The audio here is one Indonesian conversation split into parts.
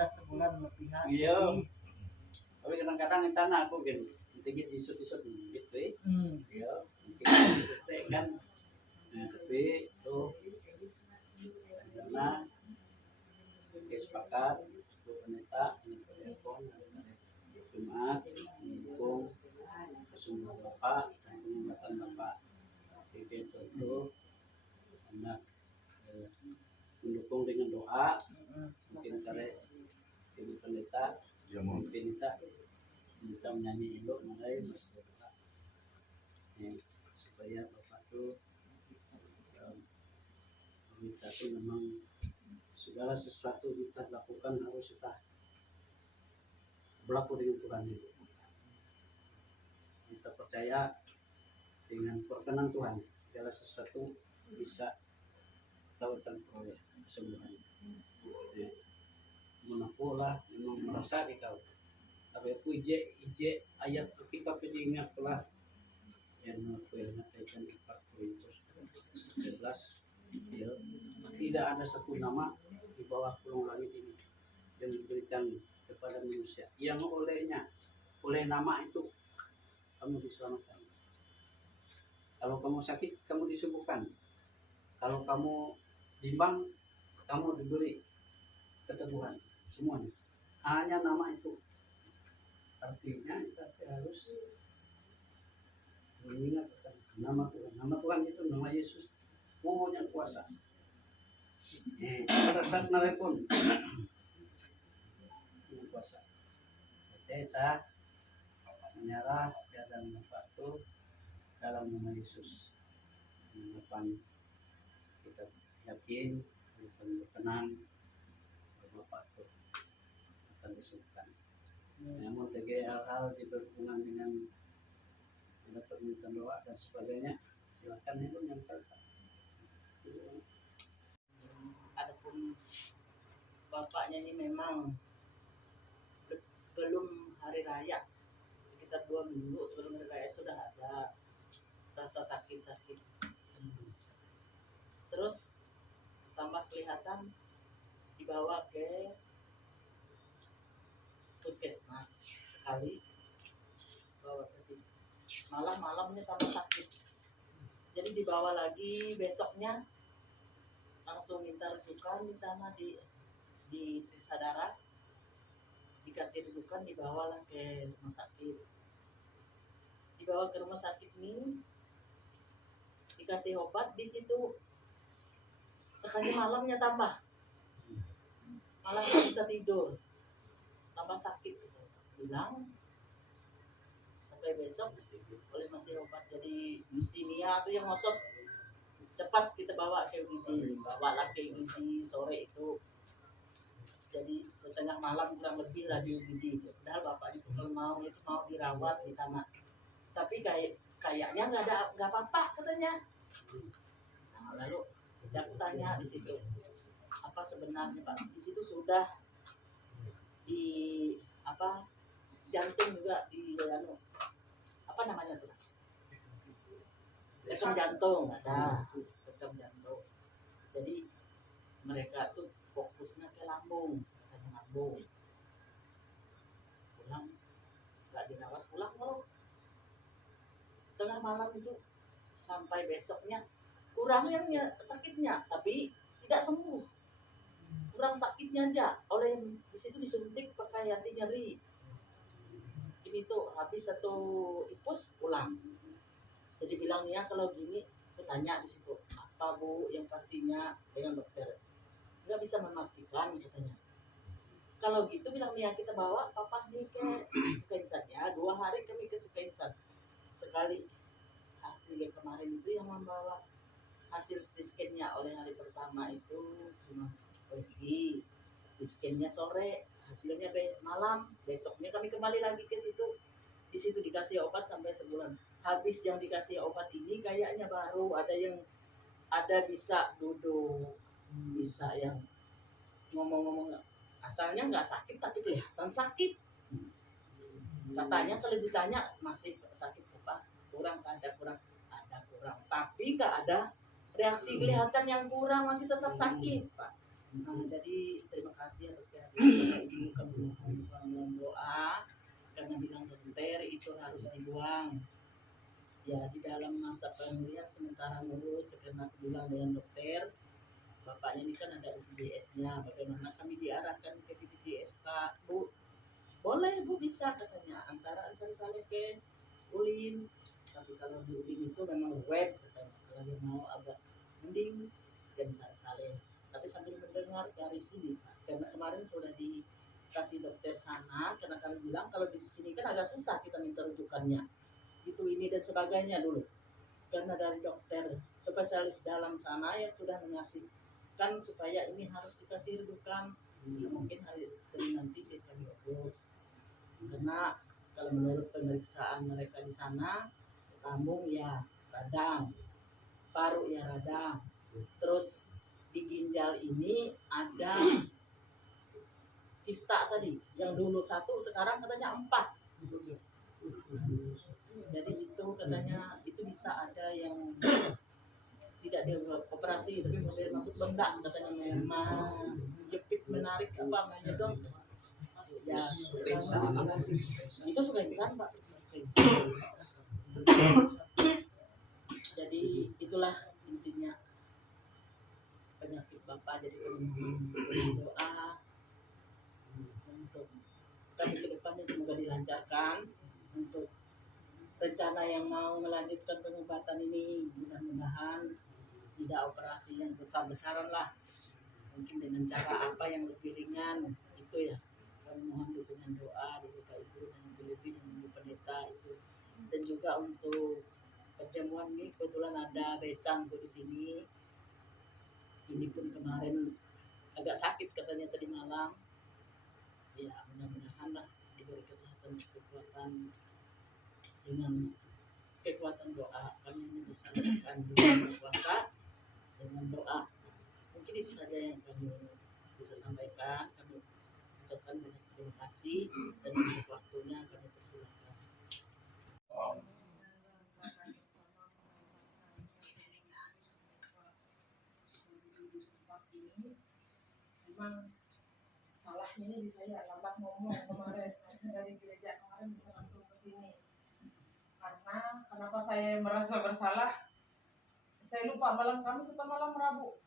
sudah sebulan lebihan. Iya. Tapi kadang-kadang yang tanah aku kan, tinggi disut-disut gitu ya. Iya, mungkin kan. Nah, tapi itu karena sepakat itu pendeta telepon Jumat mendukung semua bapak dan pengangkatan bapak itu anak mendukung dengan doa mungkin kare ibu pendeta mungkin kita menyanyi dulu mulai masuk doa supaya bapak tuh kita tuh memang segala sesuatu kita lakukan harus kita berlaku dengan Tuhan itu. Kita percaya dengan perkenan Tuhan segala sesuatu bisa tahu terperoleh semuanya. Menapolah memang merasa dikau. Tapi aku ije ayat kita ingat telah yang mengatakan 4 Korintus 11 ya, tidak ada satu nama di bawah kolong langit ini yang diberikan kepada manusia yang oleh nama itu kamu diselamatkan. Kalau kamu sakit kamu disembuhkan. Kalau kamu bimbang kamu diberi keteguhan. Semuanya hanya nama itu. Artinya kita harus mengingat nama Tuhan. Nama Tuhan itu nama Yesus. Yang kuasa. Pada saat nelpon yang kuasa. Kita menyerah dan membantu dalam nama Yesus. Harapan kita yakin kita berkenan Bapak itu akan disembuhkan. Namun hal-hal di berhubungan dengan ada permintaan doa dan sebagainya silakan itu menyampaikan. Adapun bapaknya ini memang sebelum hari raya sekitar 2 minggu sebelum hari raya sudah ada rasa sakit-sakit. Terus tambah kelihatan dibawa ke puskesmas sekali, bawa ke sini. Malamnya tambah sakit. Jadi dibawa lagi besoknya langsung minta rujukan di sana di periksa darah, dikasih rujukan, dibawalah ke rumah sakit. Dibawa ke rumah sakit ini dikasih obat di situ. Sekali malamnya tambah, malah nggak bisa tidur, tambah sakit. Bilang sampai besok oleh masih obat. Jadi sinia tuh yang ngosot cepat kita bawa ke UGD, bawalah ke UGD sore itu. Jadi setengah malam kurang lebih lah di UGD. Padahal bapak itu kalau mau dirawat di sana, tapi kayaknya nggak apa-apa katanya. Nah, lalu aku tanya di situ apa sebenarnya Pak, di situ sudah di jantung juga di apa namanya tuh, rekam jantung ada, rekam jantung. Jadi mereka tuh fokusnya ke lambung, katanya lambung. Pulang nggak dirawat, pulang loh tengah malam itu sampai besoknya kurangnya sakitnya, tapi tidak sembuh. Kurang sakitnya aja. Oleh di situ disuntik pakai anti nyeri. Ini tuh habis 1 infus pulang. Jadi bilang ya kalau gini, aku tanya di situ apa Bu yang pastinya dengan dokter. Nggak bisa memastikan katanya. Kalau gitu bilang ya kita bawa papa nih ke Sukaisan ya. 2 hari kami ke Sukaisan. Sekali hasil yang kemarin itu yang membawa hasil scan-nya oleh hari pertama itu cuma OSI. Scan-nya sore, hasilnya malam. Besoknya kami kembali lagi ke situ. Di situ dikasih obat sampai sebulan. Habis yang dikasih obat ini kayaknya baru ada bisa duduk, bisa yang ngomong-ngomong. Asalnya nggak sakit tapi kelihatan sakit. Katanya kalau ditanya masih sakit apa? Kurang. Tapi nggak ada reaksi kelihatan yang kurang, masih tetap sakit Pak. Nah, jadi terima kasih atas kehadiran Ibu, kami mohon dalam doa karena bilang dokter itu harus dibuang. Ya, di dalam masa pemulihan sementara dulu karena aku bilang dengan dokter, bapaknya ini kan ada BPJS-nya, bagaimana kami diarahkan ke BPJS Pak, Bu? Boleh Bu, bisa katanya, antara Ansari Saleh ke Ulin, tapi kalau di Ulin itu memang web katanya, kalau dia mau agak mending ke Ansari Saleh. Tapi sambil mendengar dari sini Pak, karena kemarin sudah dikasih dokter sana, karena kami bilang kalau di sini kan agak susah kita minta rujukannya, itu ini dan sebagainya dulu. Karena dari dokter spesialis dalam sana yang sudah mengasihkan supaya ini harus dikasih rujukan, ya, mungkin hari Senin nanti kita urus. Karena kalau menurut pemeriksaan mereka di sana, lambung ya radang, paru ya radang, terus di ginjal ini ada kista tadi, yang dulu 1 sekarang katanya 4. Jadi itu katanya itu bisa ada yang tidak dioperasi tapi model masuk benda katanya, memang jepit menarik apa namanya dong ya, itu suka insan Pak. Jadi itulah intinya penyakit Bapak, jadi kami doa untuk kami ke depannya semoga dilancarkan untuk rencana yang mau melanjutkan pengobatan ini, mudah-mudahan tidak operasi yang besar-besaran lah, mungkin dengan cara apa yang lebih ringan itu ya. Kami mohon dukungan doa dari Bapak Ibu dan lebih dan Ibu Pendeta itu, dan juga untuk perjamuan ini kebetulan ada besan di sini. Ini pun kemarin agak sakit katanya tadi malam. Ya mudah-mudahan lah diberi kesehatan dan kekuatan, dengan kekuatan doa kami hanya bisa lakukan dengan puasa dengan doa. Mungkin itu saja yang kami bisa sampaikan. Kami ucapkan banyak terima kasih dan untuk waktunya kami persilakan. Memang salahnya ini di saya, lambat ngomong kemarin, harusnya dari gereja kemarin bisa langsung ke sini. Karena kenapa saya merasa bersalah? Saya lupa malam kami setelah malam Rabu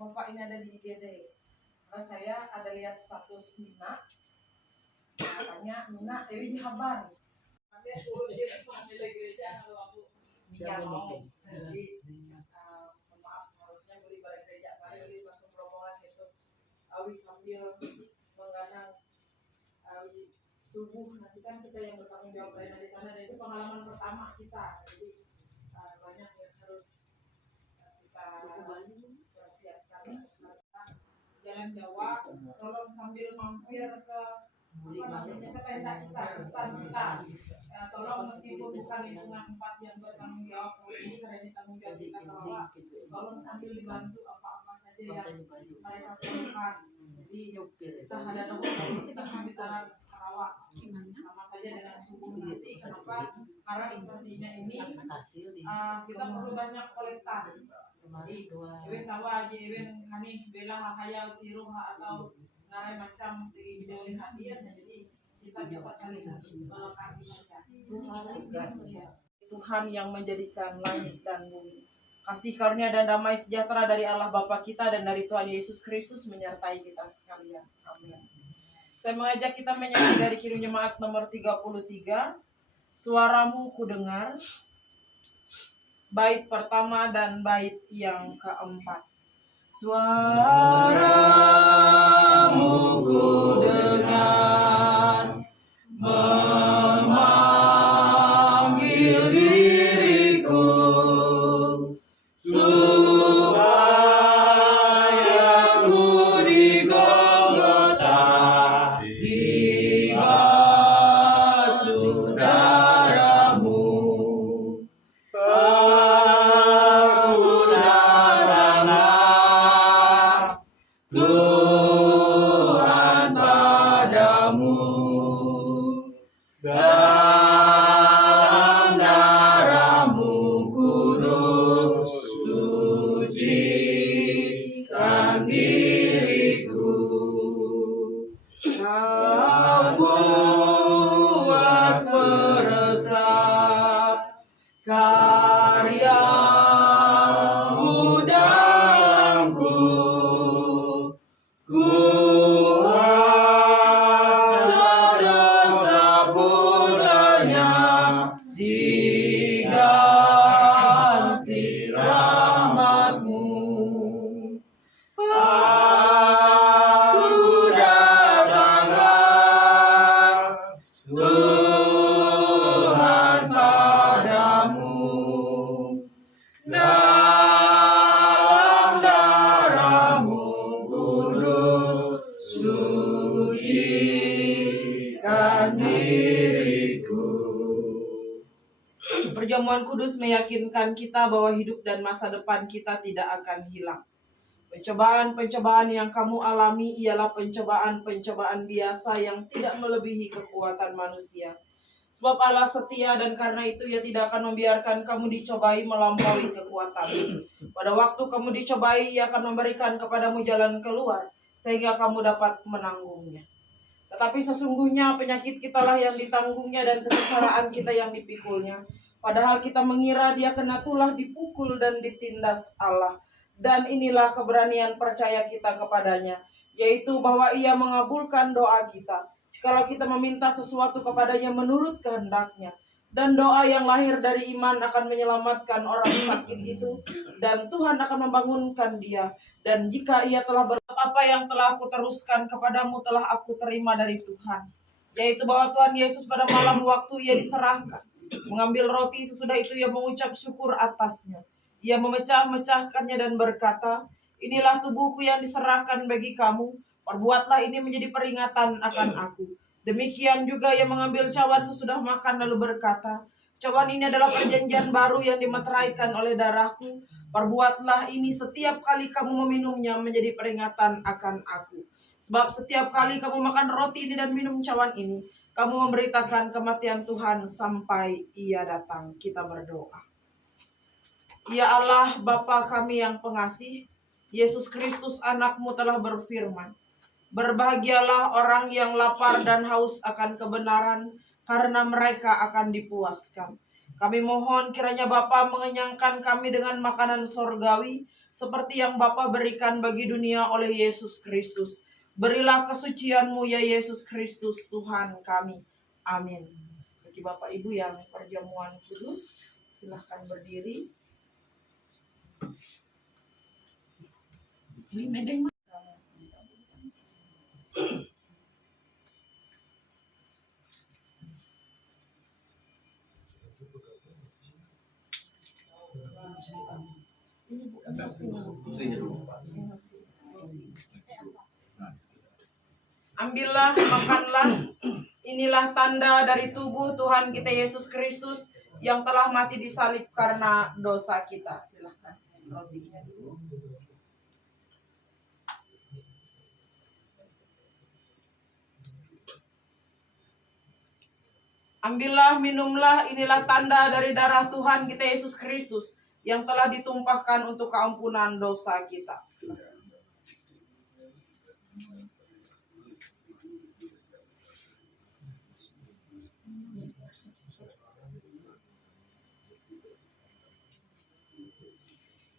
Bapak ini ada di IGD. Karena saya ada lihat status Mina, katanya Mina Dewi Jahaban. Kami turun di depan nilai gereja kalau aku tidak mau. Jadi maaf, seharusnya beli balik gereja kali beli masuk rombongan itu. Awi sambil mengganang Awi subuh, nanti kan kita yang bertanggung jawab lainnya di sana, dan itu pengalaman pertama kita. Jadi banyak yang harus kita persiapkan. Jalan Jawa, tolong sambil mampir ke tenda kita, ke stand kita. Tolong meskipun bukan lingkungan 4 yang bertanggung jawab ini, karena ini tanggung jawab kita kelola, tolong sambil dibantu apa-apa saja yang mereka perlukan. Jadi kita ada dokter, kita bicara perawat, sama saja dengan subuh nanti. Kenapa? Karena sepertinya ini kita perlu banyak kolektor. Jadi ewen tawa aja ewen kami bela hayal tiru atau ngarai macam di video lihat dia, jadi kita bisa saling melengkapi saja. Tuhan yang menjadikan langit dan bumi, kasih karunia dan damai sejahtera dari Allah Bapa kita dan dari Tuhan Yesus Kristus menyertai kita sekalian. Amin. Saya mengajak kita menyanyi dari Kirim Jemaat nomor 33, Suaramu Ku Dengar, bait pertama dan bait yang keempat. Suaramu ku dengar memanggil diriku supaya ku di Golgota dibasuh darahmu. Ku Kau buat meresap karyamu dalamku, kuasa dosa pun lenyap diganti rahmat-Mu. Aku datanglah Tuhan padamu, dalam darah-Mu kudus sucikan diriku. Perjamuan kudus meyakinkan kita bahwa hidup dan masa depan kita tidak akan hilang. Pencobaan-pencobaan yang kamu alami ialah pencobaan-pencobaan biasa yang tidak melebihi kekuatan manusia. Sebab Allah setia dan karena itu Ia tidak akan membiarkan kamu dicobai melampaui kekuatan. Pada waktu kamu dicobai, Ia akan memberikan kepadamu jalan keluar sehingga kamu dapat menanggungnya. Tetapi sesungguhnya penyakit kitalah yang ditanggungnya dan kesengsaraan kita yang dipikulnya. Padahal kita mengira Dia kena tulah dipukul dan ditindas Allah. Dan inilah keberanian percaya kita kepadanya, yaitu bahwa Ia mengabulkan doa kita, jikalau kita meminta sesuatu kepadanya menurut kehendak-Nya. Dan doa yang lahir dari iman akan menyelamatkan orang sakit itu, dan Tuhan akan membangunkan dia. Dan jika ia telah apa yang telah aku teruskan kepadamu telah aku terima dari Tuhan, yaitu bahwa Tuhan Yesus pada malam waktu Ia diserahkan, mengambil roti, sesudah itu Ia mengucap syukur atasnya. Ia memecah-mecahkannya dan berkata, inilah tubuhku yang diserahkan bagi kamu, perbuatlah ini menjadi peringatan akan aku. Demikian juga Ia mengambil cawan sesudah makan lalu berkata, cawan ini adalah perjanjian baru yang dimeteraikan oleh darahku, perbuatlah ini setiap kali kamu meminumnya menjadi peringatan akan aku. Sebab setiap kali kamu makan roti ini dan minum cawan ini, kamu memberitakan kematian Tuhan sampai Ia datang. Kita berdoa. Ya Allah, Bapa kami yang pengasih, Yesus Kristus anak-Mu telah berfirman, berbahagialah orang yang lapar dan haus akan kebenaran, karena mereka akan dipuaskan. Kami mohon kiranya Bapa mengenyangkan kami dengan makanan sorgawi, seperti yang Bapa berikan bagi dunia oleh Yesus Kristus. Berilah kesucian-Mu ya Yesus Kristus Tuhan kami. Amin. Bagi Bapak Ibu yang perjamuan kudus, silahkan berdiri. Ini medeng. Ambillah, makanlah. Inilah tanda dari tubuh Tuhan kita Yesus Kristus yang telah mati di salib karena dosa kita. Silahkan rotinya dulu. Ambillah, minumlah, inilah tanda dari darah Tuhan kita Yesus Kristus yang telah ditumpahkan untuk keampunan dosa kita.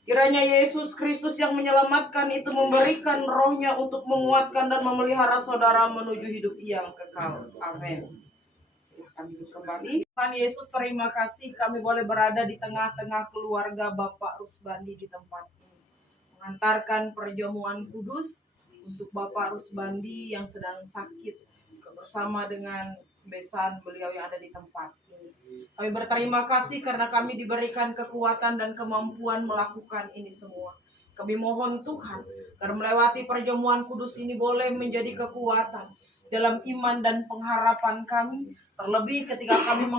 Kiranya Yesus Kristus yang menyelamatkan itu memberikan rohnya untuk menguatkan dan memelihara saudara menuju hidup yang kekal. Amin. Silahkan duduk kembali. Tuhan Yesus, terima kasih kami boleh berada di tengah-tengah keluarga Bapak Rusbandi di tempat ini. Mengantarkan perjamuan kudus untuk Bapak Rusbandi yang sedang sakit bersama dengan besan beliau yang ada di tempat ini. Kami berterima kasih karena kami diberikan kekuatan dan kemampuan melakukan ini semua. Kami mohon Tuhan, karena melewati perjamuan kudus ini boleh menjadi kekuatan dalam iman dan pengharapan kami, terlebih ketika kami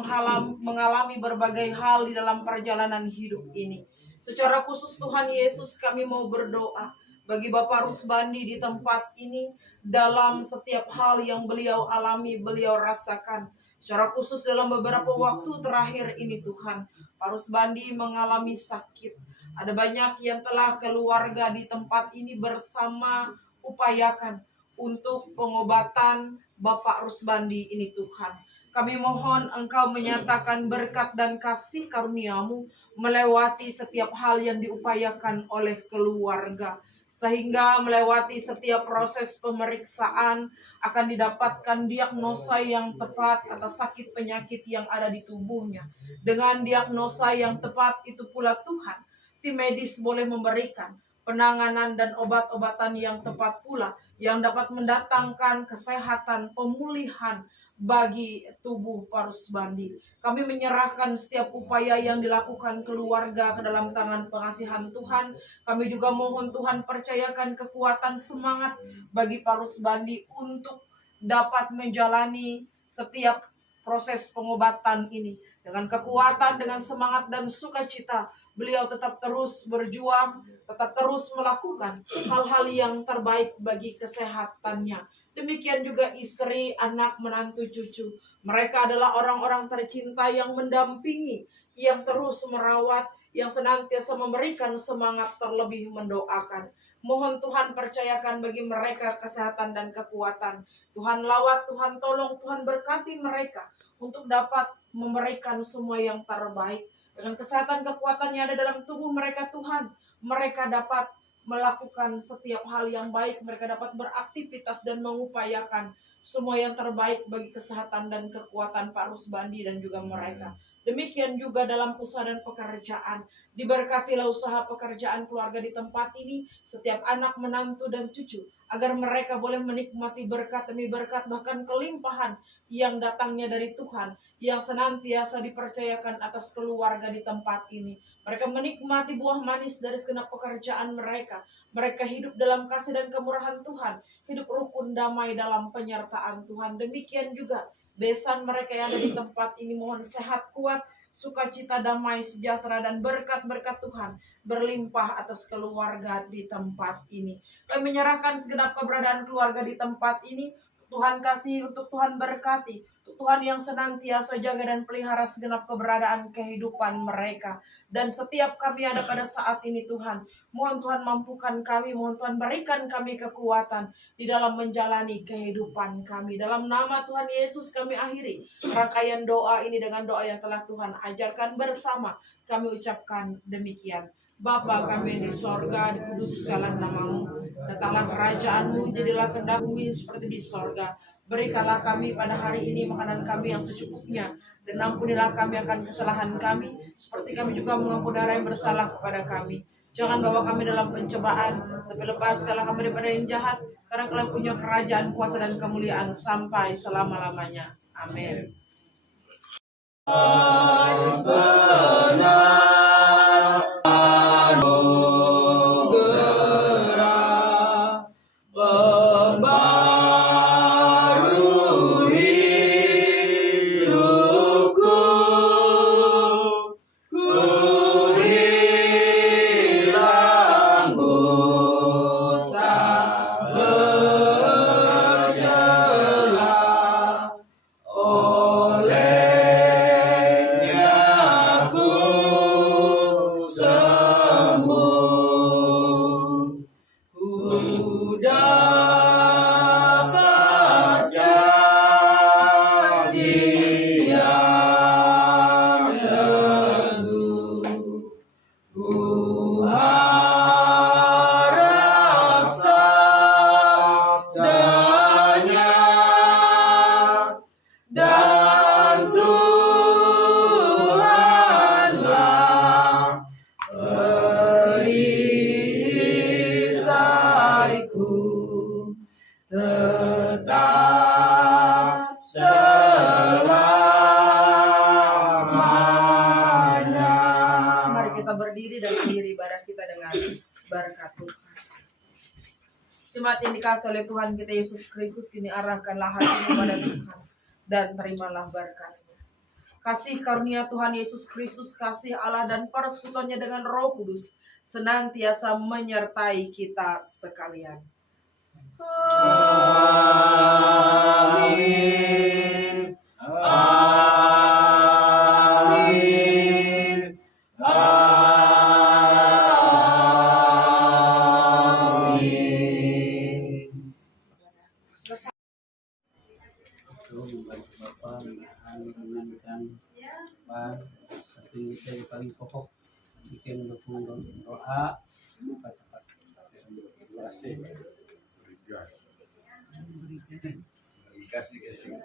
mengalami berbagai hal di dalam perjalanan hidup ini. Secara khusus Tuhan Yesus, kami mau berdoa bagi Bapak Rusbandi di tempat ini, dalam setiap hal yang beliau alami, beliau rasakan. Secara khusus dalam beberapa waktu terakhir ini Tuhan, Pak Rusbandi mengalami sakit. Ada banyak yang telah keluarga di tempat ini bersama upayakan untuk pengobatan Bapak Rusbandi ini Tuhan. Kami mohon Engkau menyatakan berkat dan kasih karunia-Mu melewati setiap hal yang diupayakan oleh keluarga. Sehingga melewati setiap proses pemeriksaan akan didapatkan diagnosa yang tepat atas sakit penyakit yang ada di tubuhnya. Dengan diagnosa yang tepat itu pula Tuhan, tim medis boleh memberikan penanganan dan obat-obatan yang tepat pula yang dapat mendatangkan kesehatan, pemulihan bagi tubuh Pak Rusbandi. Kami menyerahkan setiap upaya yang dilakukan keluarga ke dalam tangan pengasihan Tuhan. Kami juga mohon Tuhan percayakan kekuatan semangat bagi Pak Rusbandi untuk dapat menjalani setiap proses pengobatan ini. Dengan kekuatan, dengan semangat dan sukacita, beliau tetap terus berjuang, tetap terus melakukan hal-hal yang terbaik bagi kesehatannya. Demikian juga istri, anak, menantu, cucu. Mereka adalah orang-orang tercinta yang mendampingi, yang terus merawat, yang senantiasa memberikan semangat terlebih mendoakan. Mohon Tuhan percayakan bagi mereka kesehatan dan kekuatan. Tuhan lawat, Tuhan tolong, Tuhan berkati mereka untuk dapat memberikan semua yang terbaik. Dengan kesehatan kekuatan yang ada dalam tubuh mereka Tuhan, mereka dapat melakukan setiap hal yang baik, mereka dapat beraktivitas dan mengupayakan semua yang terbaik bagi kesehatan dan kekuatan Pak Rusbandi dan juga mereka. Demikian juga dalam usaha dan pekerjaan. Diberkatilah usaha pekerjaan keluarga di tempat ini, setiap anak, menantu, dan cucu, agar mereka boleh menikmati berkat demi berkat, bahkan kelimpahan yang datangnya dari Tuhan, yang senantiasa dipercayakan atas keluarga di tempat ini. Mereka menikmati buah manis dari segenap pekerjaan mereka. Mereka hidup dalam kasih dan kemurahan Tuhan, hidup rukun damai dalam penyertaan Tuhan. Demikian juga besan mereka yang ada di tempat ini, mohon sehat, kuat, sukacita, damai, sejahtera, dan berkat-berkat Tuhan berlimpah atas keluarga di tempat ini. Kami menyerahkan segenap keberadaan keluarga di tempat ini. Tuhan kasih, untuk Tuhan berkati, untuk Tuhan yang senantiasa jaga dan pelihara segenap keberadaan kehidupan mereka. Dan setiap kami ada pada saat ini Tuhan, mohon Tuhan mampukan kami, mohon Tuhan berikan kami kekuatan di dalam menjalani kehidupan kami. Dalam nama Tuhan Yesus kami akhiri rangkaian doa ini dengan doa yang telah Tuhan ajarkan bersama. Kami ucapkan demikian. Bapa kami di sorga, dikuduskanlah namamu. Datanglah kerajaan-Mu, jadilah kehendak bumi seperti di sorga. Berikanlah kami pada hari ini makanan kami yang secukupnya, dan ampunilah kami akan kesalahan kami, seperti kami juga mengampuni orang yang bersalah kepada kami. Jangan bawa kami dalam pencobaan, tapi lepaskanlah kami daripada yang jahat, karena Kau punya kerajaan, kuasa, dan kemuliaan sampai selama-lamanya. Amin. Jemaat yang dikasihi oleh Tuhan kita Yesus Kristus, kini arahkanlah hatimu kepada Tuhan dan terimalah berkat-Nya. Kasih karunia Tuhan Yesus Kristus, kasih Allah dan persekutuannya dengan Roh Kudus senantiasa menyertai kita sekalian. Amin. Amin. Amin. itu membantu Bapak meringankan Pak. Tapi saya paling pokok bikin dukung doa Bapak cepat sembuh. Terima kasih. Gas. Dikasih.